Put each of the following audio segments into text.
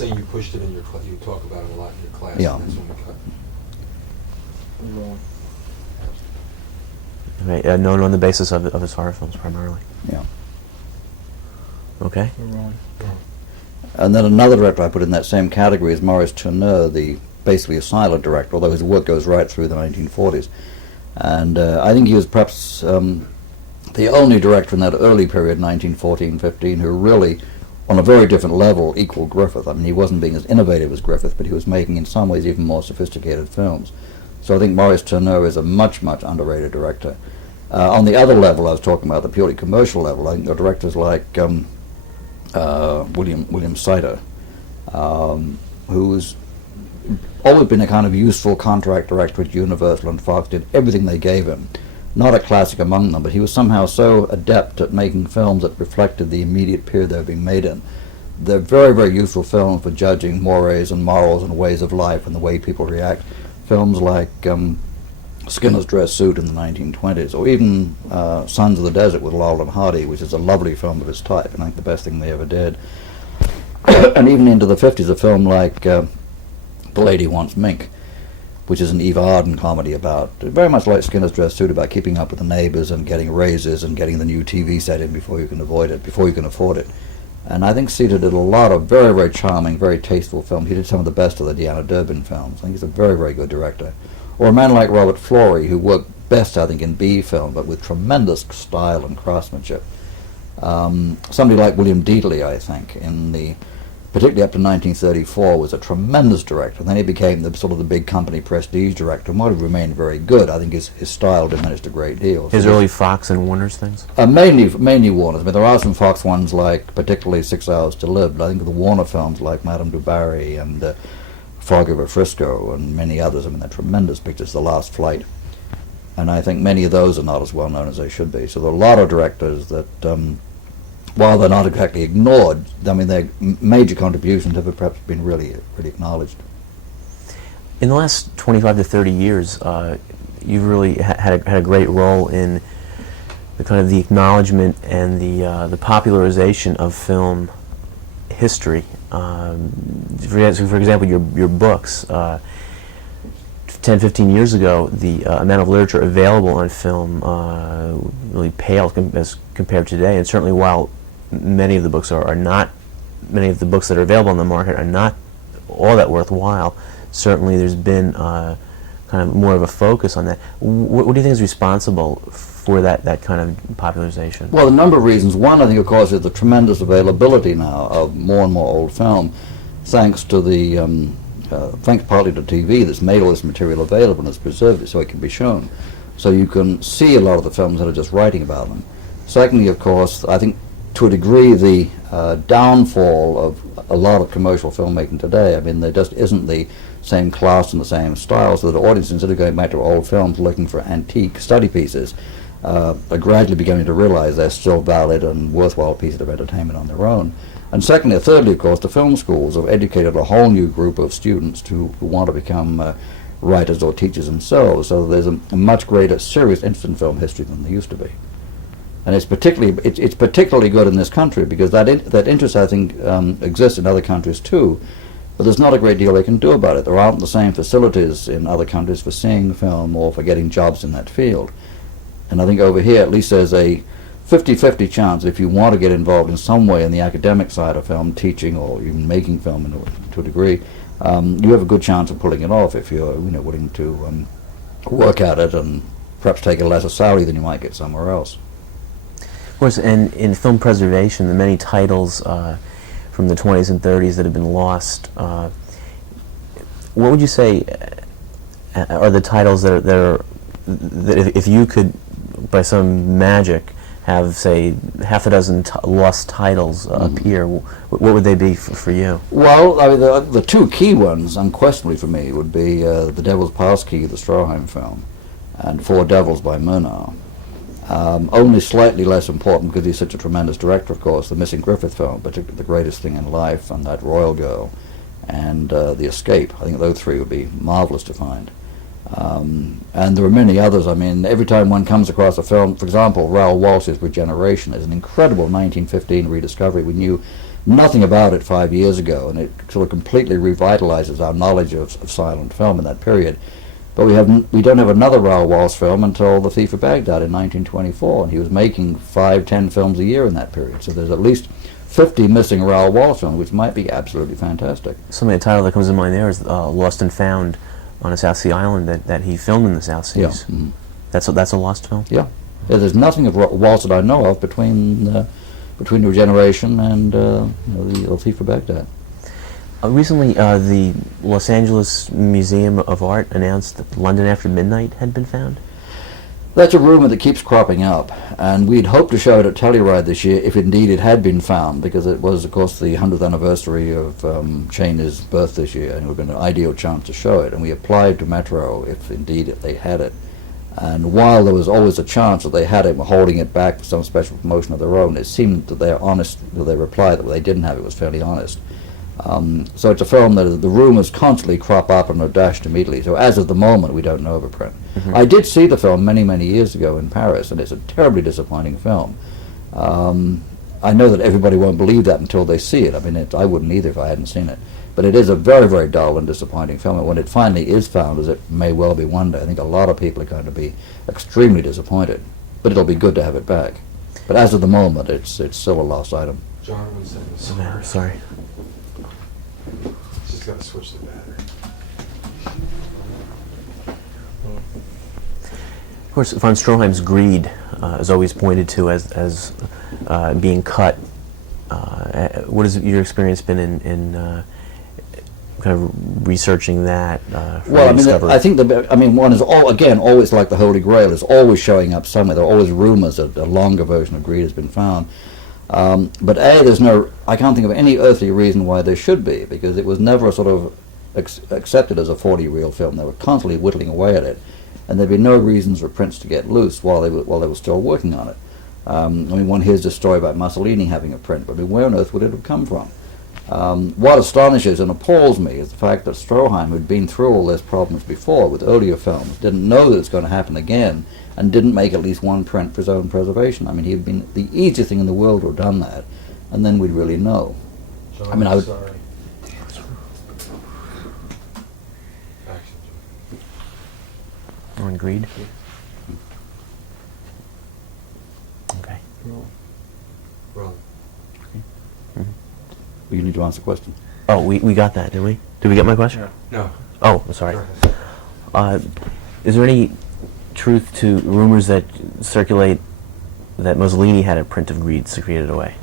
say you pushed it in your class, you talk about it a lot in your class. Yeah. And that's when we cut. Right, known on the basis of his horror films primarily. Yeah. Okay. And then another director I put in that same category is Maurice Tourneur, basically a silent director, although his work goes right through the 1940s. And I think he was perhaps the only director in that early period, 1914-15, who really, on a very different level, equaled Griffith. I mean, he wasn't being as innovative as Griffith, but he was making, in some ways, even more sophisticated films. So I think Maurice Tourneur is a much, much underrated director. On the other level, I was talking about the purely commercial level, I think there are directors like William Sider, who's always been a kind of useful contract director at Universal and Fox, did everything they gave him. Not a classic among them, but he was somehow so adept at making films that reflected the immediate period they were being made in. They're very, very useful films for judging mores and morals and ways of life and the way people react. Films like Skinner's Dress Suit in the 1920s, or even Sons of the Desert with Laurel and Hardy, which is a lovely film of its type, and I think the best thing they ever did. And even into the 50s, a film like The Lady Wants Mink, which is an Eve Arden comedy about, very much like Skinner's Dress Suit, about keeping up with the neighbors and getting raises and getting the new TV set in before you can avoid it, before you can afford it. And I think Sider did a lot of very, very charming, very tasteful films. He did some of the best of the Deanna Durbin films. I think he's a very, very good director. Or a man like Robert Florey, who worked best, I think, in B film, but with tremendous style and craftsmanship. Somebody like William Deedley, I think, particularly up to 1934, was a tremendous director. And then he became the sort of the big company prestige director, and might have remained very good. I think his style diminished a great deal. His early Fox and Warner's things? Mainly Warner's. I mean, there are some Fox ones, like particularly 6 Hours to Live, but I think the Warner films like Madame du Barry and Fog Over Frisco and many others, I mean, they're tremendous pictures, The Last Flight. And I think many of those are not as well known as they should be. So there are a lot of directors that, while they're not exactly ignored, I mean, their major contributions have perhaps been really, really acknowledged. In the last 25 to 30 years, you've really had a great role in the kind of the acknowledgement and the popularization of film history. For example, your books. 10, 15 years ago, the amount of literature available on film really paled as compared to today, and certainly while many of the books many of the books that are available on the market are not all that worthwhile, certainly there's been kind of more of a focus on that. What do you think is responsible for that kind of popularization? Well, a number of reasons. One, I think, of course, is the tremendous availability now of more and more old film, thanks to thanks partly to TV that's made all this material available and has preserved it so it can be shown. So you can see a lot of the films that are just writing about them. Secondly, of course, I think to a degree the downfall of a lot of commercial filmmaking today, I mean, there just isn't the same class and the same style, so that audiences, instead of going back to old films looking for antique study pieces, are gradually beginning to realize they're still valid and worthwhile pieces of entertainment on their own. And secondly, thirdly, of course, the film schools have educated a whole new group of students who want to become writers or teachers themselves, so there's a much greater serious interest in film history than there used to be. And it's particularly good in this country because that interest, I think, exists in other countries too, but there's not a great deal they can do about it. There aren't the same facilities in other countries for seeing film or for getting jobs in that field. And I think over here, at least there's a 50-50 chance if you want to get involved in some way in the academic side of film, teaching or even making film to a degree, you have a good chance of pulling it off if you're willing to work at it and perhaps take a lesser salary than you might get somewhere else. Of course, and in film preservation, the many titles from the 20s and 30s that have been lost, what would you say are the titles that if you could, by some magic, have, say, half a dozen lost titles appear, what would they be for you? Well, I mean, the two key ones, unquestionably for me, would be The Devil's Passkey, the Stroheim film, and Four Devils by Murnau. Only slightly less important, because he's such a tremendous director, of course, the Missing Griffith film, particularly The Greatest Thing in Life and That Royal Girl, and The Escape. I think those three would be marvelous to find. And there are many others. I mean, every time one comes across a film, for example, Raoul Walsh's Regeneration is an incredible 1915 rediscovery. We knew nothing about it 5 years ago, and it sort of completely revitalizes our knowledge of silent film in that period. But we don't have another Raoul Walsh film until The Thief of Baghdad in 1924, and he was making 5-10 films a year in that period. So there's at least 50 missing Raoul Walsh films, which might be absolutely fantastic. Something, the title that comes to mind there is Lost and Found on a South Sea island that he filmed in the South Seas. Yeah. Mm-hmm. That's a lost film? Yeah. There's nothing of Walsh that I know of between Regeneration and The Thief of Baghdad. Recently, the Los Angeles Museum of Art announced that London After Midnight had been found. That's a rumor that keeps cropping up, and we'd hoped to show it at Telluride this year if indeed it had been found, because it was, of course, the 100th anniversary of Cheney's birth this year, and it would have been an ideal chance to show it. And we applied to Metro if indeed they had it. And while there was always a chance that they had it, were holding it back for some special promotion of their own, it seemed that their reply that they didn't have it was fairly honest. So it's a film that the rumors constantly crop up and are dashed immediately. So as of the moment, we don't know of a print. Mm-hmm. I did see the film many, many years ago in Paris, and it's a terribly disappointing film. I know that everybody won't believe that until they see it. I mean, I wouldn't either if I hadn't seen it. But it is a very, very dull and disappointing film. And when it finally is found, as it may well be one day, I think a lot of people are going to be extremely disappointed. But it'll be good to have it back. But as of the moment, it's still a lost item. John was saying this. Oh, sorry. Just got to switch the battery. Of course, von Stroheim's Greed is always pointed to as being cut. What has your experience been in kind of researching that? Well, I think one is always like the Holy Grail, is always showing up somewhere. There are always rumors that a longer version of Greed has been found. But I can't think of any earthly reason why there should be, because it was never sort of accepted as a 40-reel film. They were constantly whittling away at it, and there'd be no reasons for prints to get loose while they were still working on it. One hears the story about Mussolini having a print, but where on earth would it have come from? What astonishes and appalls me is the fact that Stroheim, who'd been through all those problems before with earlier films, didn't know that it's going to happen again, and didn't make at least one print for his own preservation. I mean, he'd been the easiest thing in the world to have done that, and then we'd really know. John, I would. Sorry. Action, On Greed? Okay. Well, You need to answer the question. Oh, we got that, didn't we? Did we get my question? no. Oh, I'm sorry. Go ahead. Is there any truth to rumors that circulate that Mussolini had a print of Greed secreted away?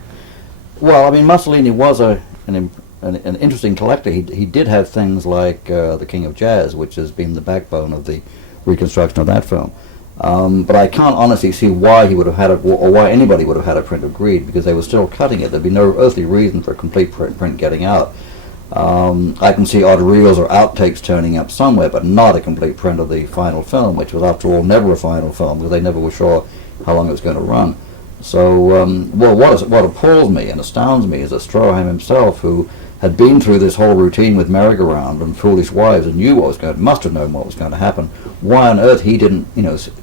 Well, Mussolini was an interesting collector. He did have things like The King of Jazz, which has been the backbone of the reconstruction of that film. But I can't honestly see why he would have had it, or why anybody would have had a print of Greed, because they were still cutting it. There'd be no earthly reason for a complete print getting out. I can see odd reels or outtakes turning up somewhere, but not a complete print of the final film, which was, after all, never a final film, because they never were sure how long it was going to run. So, what appalls me and astounds me is that Stroheim himself, who had been through this whole routine with Merry-Go-Round and Foolish Wives and must have known what was going to happen, why on earth he didn't,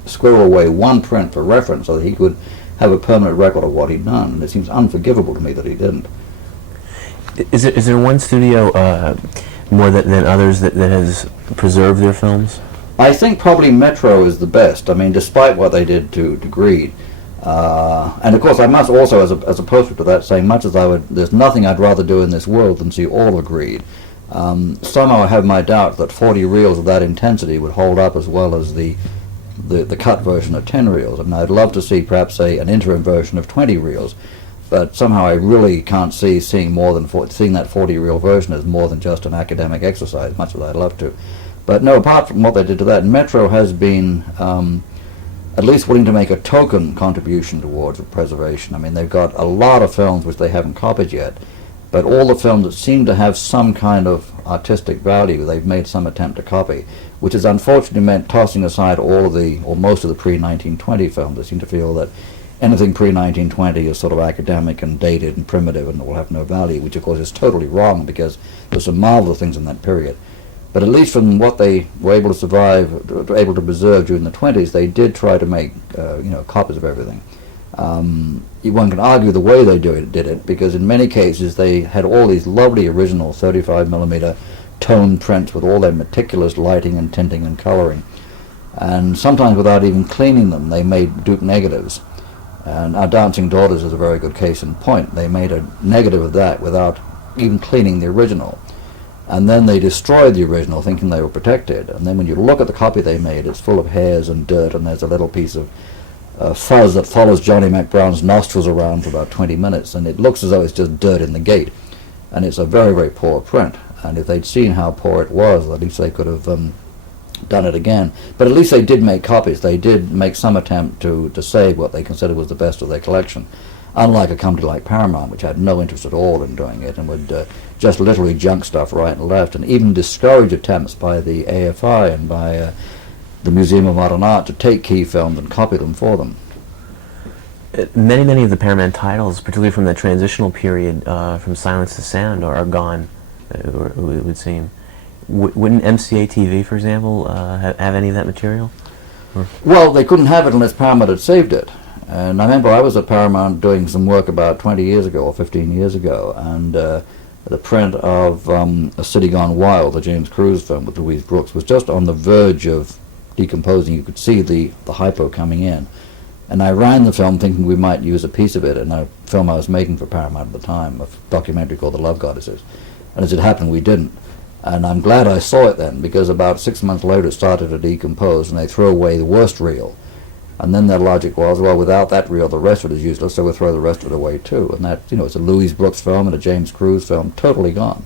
squirrel away one print for reference so that he could have a permanent record of what he'd done. And it seems unforgivable to me that he didn't. Is there one studio more than others that has preserved their films? I think probably Metro is the best. Despite what they did to Greed. And of course, I must also, as a postscript to that, say, much as there's nothing I'd rather do in this world than see all of Greed. Somehow I have my doubt that 40 reels of that intensity would hold up as well as the cut version of 10 reels. I'd love to see perhaps an interim version of 20 reels, but somehow I really can't see seeing that 40 reel version as more than just an academic exercise, much as I'd love to. But no, apart from what they did to that, Metro has been at least willing to make a token contribution towards preservation. They've got a lot of films which they haven't copied yet, but all the films that seem to have some kind of artistic value, they've made some attempt to copy, which has unfortunately meant tossing aside most of the pre-1920 films. They seem to feel that anything pre-1920 is sort of academic and dated and primitive and will have no value, which of course is totally wrong, because there's some marvelous things in that period. But at least from what they were able to preserve during the 20s, they did try to make copies of everything. One can argue the way they did it, because in many cases they had all these lovely original 35mm tone prints with all their meticulous lighting and tinting and coloring. And sometimes without even cleaning them, they made Duke negatives. And Our Dancing Daughters is a very good case in point. They made a negative of that without even cleaning the original. And then they destroyed the original thinking they were protected. And then when you look at the copy they made, it's full of hairs and dirt, and there's a little piece of fuzz that follows Johnny McBrown's nostrils around for about 20 minutes, and it looks as though it's just dirt in the gate. And it's a very, very poor print. And if they'd seen how poor it was, at least they could have done it again. But at least they did make copies. They did make some attempt to save what they considered was the best of their collection, unlike a company like Paramount, which had no interest at all in doing it and would just literally junk stuff right and left, and even discourage attempts by the AFI and by the Museum of Modern Art to take key films and copy them for them. Many of the Paramount titles, particularly from the transitional period from Silence to Sound, are gone, it would seem. Wouldn't MCA TV, for example, have any of that material? Well, they couldn't have it unless Paramount had saved it. And I remember I was at Paramount doing some work about 20 years ago or 15 years ago, and the print of A City Gone Wild, the James Cruise film with Louise Brooks, was just on the verge of decomposing. You could see the hypo coming in. And I ran the film thinking we might use a piece of it in a film I was making for Paramount at the time, a documentary called The Love Goddesses. And as it happened, we didn't. And I'm glad I saw it then, because about 6 months later it started to decompose, and they threw away the worst reel. And then their logic was, well, without that reel, the rest of it is useless, so we'll throw the rest of it away too. And that, it's a Louise Brooks film and a James Cruise film, totally gone.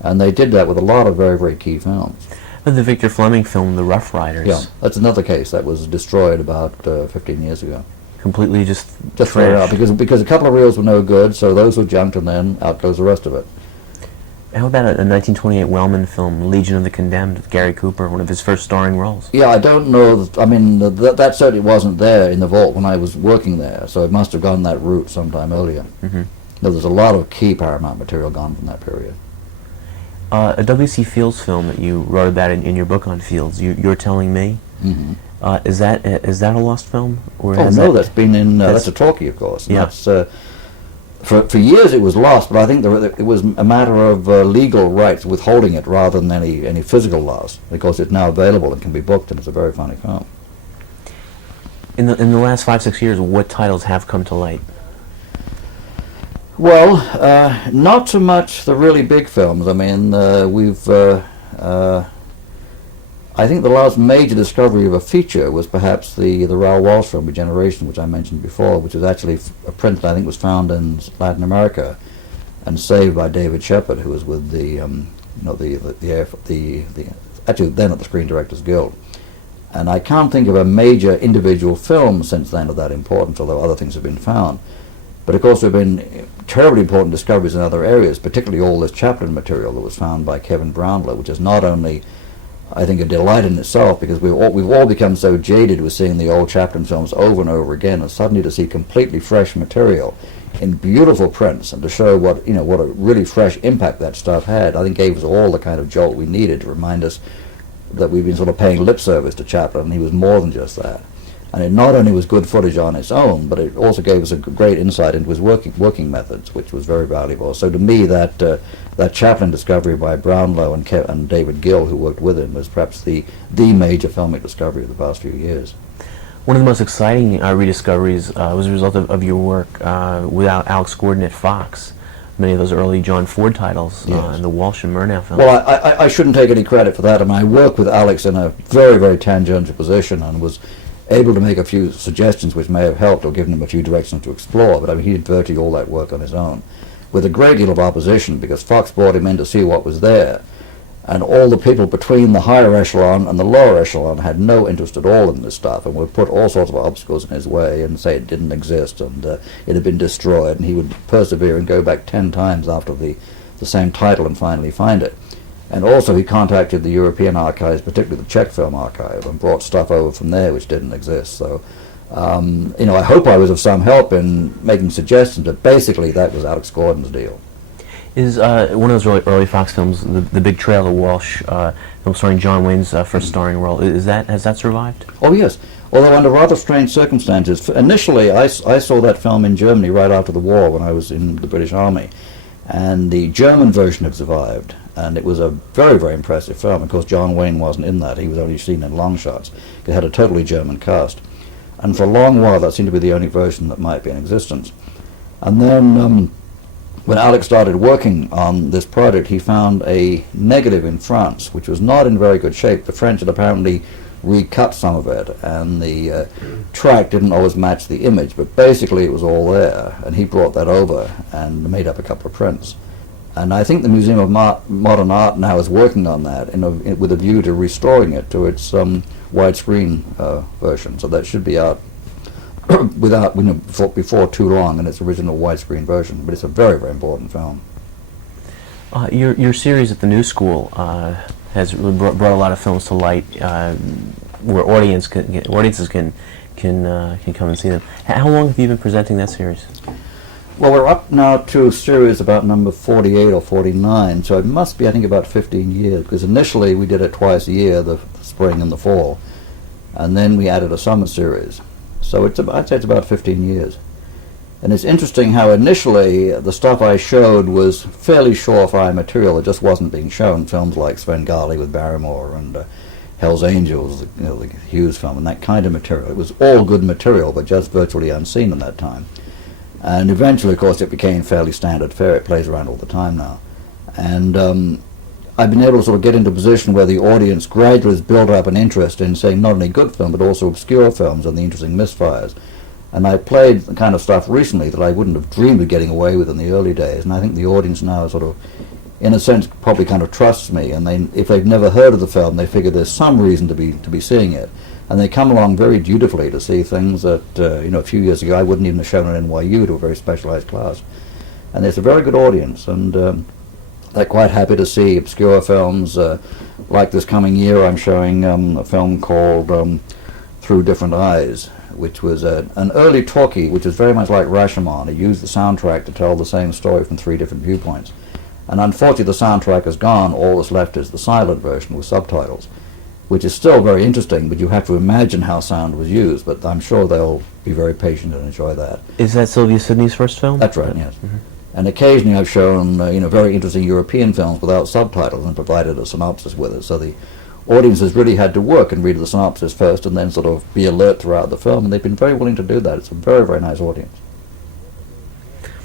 And they did that with a lot of very, very key films. But the Victor Fleming film, The Rough Riders. Yeah, that's another case that was destroyed about 15 years ago. Completely just thrown out, because a couple of reels were no good, so those were junked, and then out goes the rest of it. How about a 1928 Wellman film, Legion of the Condemned, with Gary Cooper, one of his first starring roles? Yeah, I don't know. That certainly wasn't there in the vault when I was working there, so it must have gone that route sometime earlier. Mm-hmm. There's a lot of key Paramount material gone from that period. A W.C. Fields film that you wrote about in your book on Fields, You're Telling Me. Mm-hmm. Is that a lost film? Or that's been in. That's a talkie, of course. And yeah. That's, for years it was lost, but I think it was a matter of legal rights withholding it rather than any physical loss, because it's now available and can be booked, and it's a very funny film. In the last 5-6 years, what titles have come to light? Well, not so much the really big films. I mean, I think the last major discovery of a feature was perhaps the Raoul Walsh film, Regeneration, which I mentioned before, which was actually a print that I think was found in Latin America and saved by David Shepard, who was with actually then at the Screen Directors Guild. And I can't think of a major individual film since then of that importance, although other things have been found. But of course there have been terribly important discoveries in other areas, particularly all this Chaplin material that was found by Kevin Brownlow, which is not only, I think, a delight in itself, because we've all become so jaded with seeing the old Chaplin films over and over again, and suddenly to see completely fresh material in beautiful prints and to show what a really fresh impact that stuff had, I think gave us all the kind of jolt we needed to remind us that we've been sort of paying lip service to Chaplin, and he was more than just that. And it not only was good footage on its own, but it also gave us a great insight into his working methods, which was very valuable. So to me, that Chaplin discovery by Brownlow and David Gill, who worked with him, was perhaps the major filmic discovery of the past few years. One of the most exciting rediscoveries was a result of your work without Alex Gordon at Fox. Many of those early John Ford titles, yes. And the Walsh and Murnau films. Well, I shouldn't take any credit for that. I mean, I worked with Alex in a very, very tangential position and was able to make a few suggestions which may have helped or given him a few directions to explore, but I mean, he did virtually all that work on his own, with a great deal of opposition, because Fox brought him in to see what was there, and all the people between the higher echelon and the lower echelon had no interest at all in this stuff, and would put all sorts of obstacles in his way and say it didn't exist, and it had been destroyed, and he would persevere and go back 10 times after the same title and finally find it. And also he contacted the European archives, particularly the Czech Film Archive, and brought stuff over from there which didn't exist. So, I hope I was of some help in making suggestions, but basically that was Alex Gordon's deal. Is one of those early Fox films, the Big Trail, the Walsh film starring John Wayne's first starring role, has that survived? Oh yes, Although under rather strange circumstances. Initially, I saw that film in Germany right after the war when I was in the British Army, and the German version had survived, and it was a very, very impressive film. Of course, John Wayne wasn't in that. He was only seen in long shots. It had a totally German cast. And for a long while, that seemed to be the only version that might be in existence. And then, when Alex started working on this project, he found a negative in France, which was not in very good shape. The French had apparently recut some of it, and the track didn't always match the image, but basically it was all there, and he brought that over and made up a couple of prints. And I think the Museum of Modern Art now is working on that with a view to restoring it to its widescreen version, so that should be out without before too long in its original widescreen version. But it's a very, very important film. Your series at the New School has really brought a lot of films to light, where audiences can come and see them. How long have you been presenting that series? Well, we're up now to a series about number 48 or 49, so it must be, I think, about 15 years, because initially we did it twice a year, the spring and the fall, and then we added a summer series. So I'd say it's about 15 years. And it's interesting how initially the stuff I showed was fairly surefire material. It just wasn't being shown. Films like Svengali with Barrymore and Hell's Angels, the Hughes film, and that kind of material. It was all good material, but just virtually unseen at that time. And eventually, of course, it became fairly standard fare. It plays around all the time now. And I've been able to sort of get into a position where the audience gradually has built up an interest in seeing not only good film, but also obscure films and the interesting misfires. And I played the kind of stuff recently that I wouldn't have dreamed of getting away with in the early days. And I think the audience now sort of, in a sense, probably kind of trusts me. And if they've never heard of the film, they figure there's some reason to be seeing it. And they come along very dutifully to see things that, a few years ago I wouldn't even have shown at NYU to a very specialized class. And there's a very good audience, and they're quite happy to see obscure films. Like this coming year, I'm showing a film called Through Different Eyes, which was an early talkie, which is very much like Rashomon. It used the soundtrack to tell the same story from 3 different viewpoints. And unfortunately, the soundtrack is gone. All that's left is the silent version with subtitles, which is still very interesting, but you have to imagine how sound was used. But I'm sure they'll be very patient and enjoy that. Is that Sylvia Sidney's first film? That's right, yes. Mm-hmm. And occasionally I've shown, very interesting European films without subtitles and provided a synopsis with it. So the audiences really had to work and read the synopsis first and then sort of be alert throughout the film, and they've been very willing to do that. It's a very, very nice audience.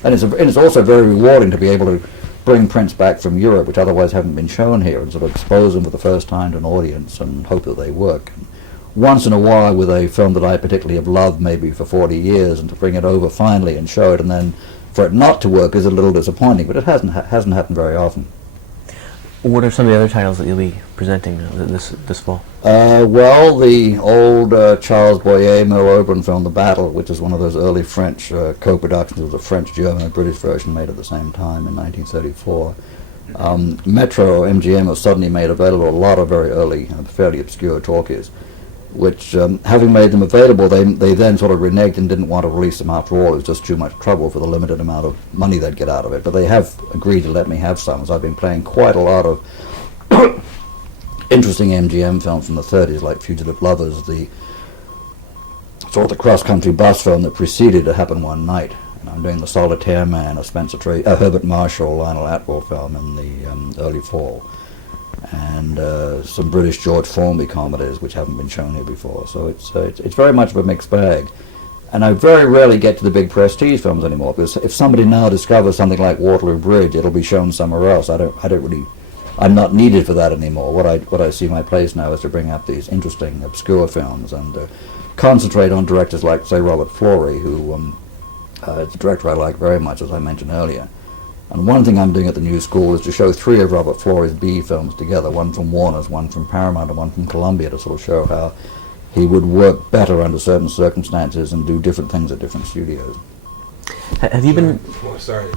And it's also very rewarding to be able to bring prints back from Europe, which otherwise haven't been shown here, and sort of expose them for the first time to an audience and hope that they work. And once in a while, with a film that I particularly have loved maybe for 40 years, and to bring it over finally and show it, and then for it not to work is a little disappointing, but it hasn't happened very often. What are some of the other titles that you'll be presenting this fall? Well, the old Charles Boyer, Merle Oberon film, The Battle, which is one of those early French co-productions. It was a French, German, and British version made at the same time in 1934. Metro, MGM, has suddenly made available a lot of very early, fairly obscure talkies, which, having made them available, they then sort of reneged and didn't want to release them after all. It was just too much trouble for the limited amount of money they'd get out of it. But they have agreed to let me have some, as I've been playing quite a lot of interesting MGM films from the 30s, like Fugitive Lovers, the sort of the cross-country bus film that preceded It Happened One Night. And I'm doing The Solitaire Man, a Herbert Marshall, Lionel Atwill film in the early fall. And some British George Formby comedies which haven't been shown here before. So it's very much of a mixed bag. And I very rarely get to the big prestige films anymore, because if somebody now discovers something like Waterloo Bridge, it'll be shown somewhere else. I'm not needed for that anymore. What I see my place now is to bring up these interesting, obscure films and concentrate on directors like, say, Robert Florey, who is a director I like very much, as I mentioned earlier. And one thing I'm doing at the New School is to show 3 of Robert Florey's B films together, one from Warner's, one from Paramount, and one from Columbia, to sort of show how he would work better under certain circumstances and do different things at different studios. Have you been... Oh, sorry.